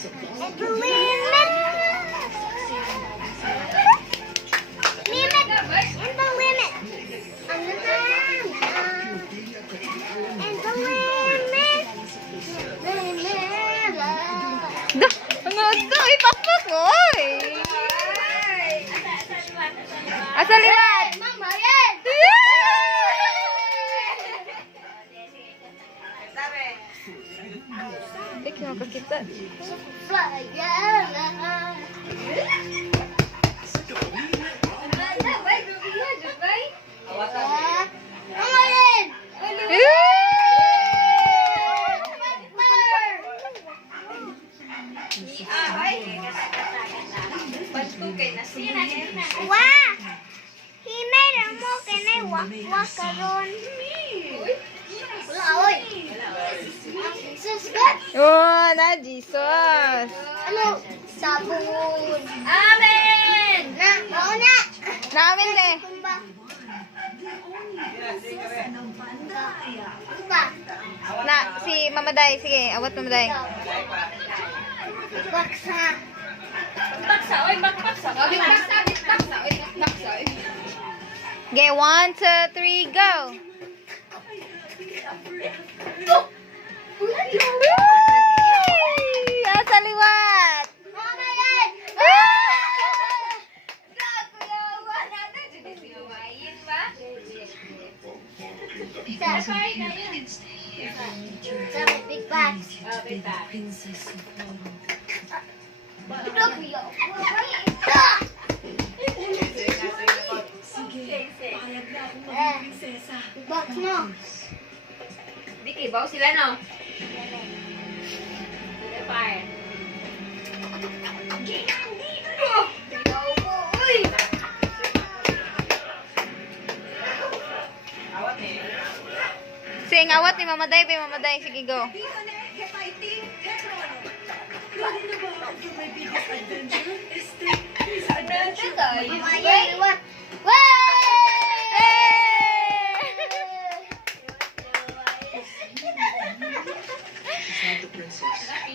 And the limit. Limit. And the limit. And the limit. Limit. Ang gusto, ipakpak mo, oy. Asa liwat? Mama, yan. Ikaw kakita. Fly, yeah. Mama, yan. Wah! Himay na mo kinay wak-wak karon. Wala, oy. Ang Jesus God. Oh, na Jesus. Ano? Sabon. Amen! Na, mauna. Namin eh. Kumba. Kumba. Na, si Mamaday. Sige, awat Mamaday. Baksa. Baksa, oy, baksa. Oy, baksa, baksa, oy, baksa, oy. Okay, 1, 2, 3, go. Whee! Asa liwat? Mama yan. Sa big bags. Dog yo. Box mo. Di kibaw sila, no? Fire. Sing, awat ni Mamaday, pa Mamaday. Sige, go. Mama yan. What? Hey!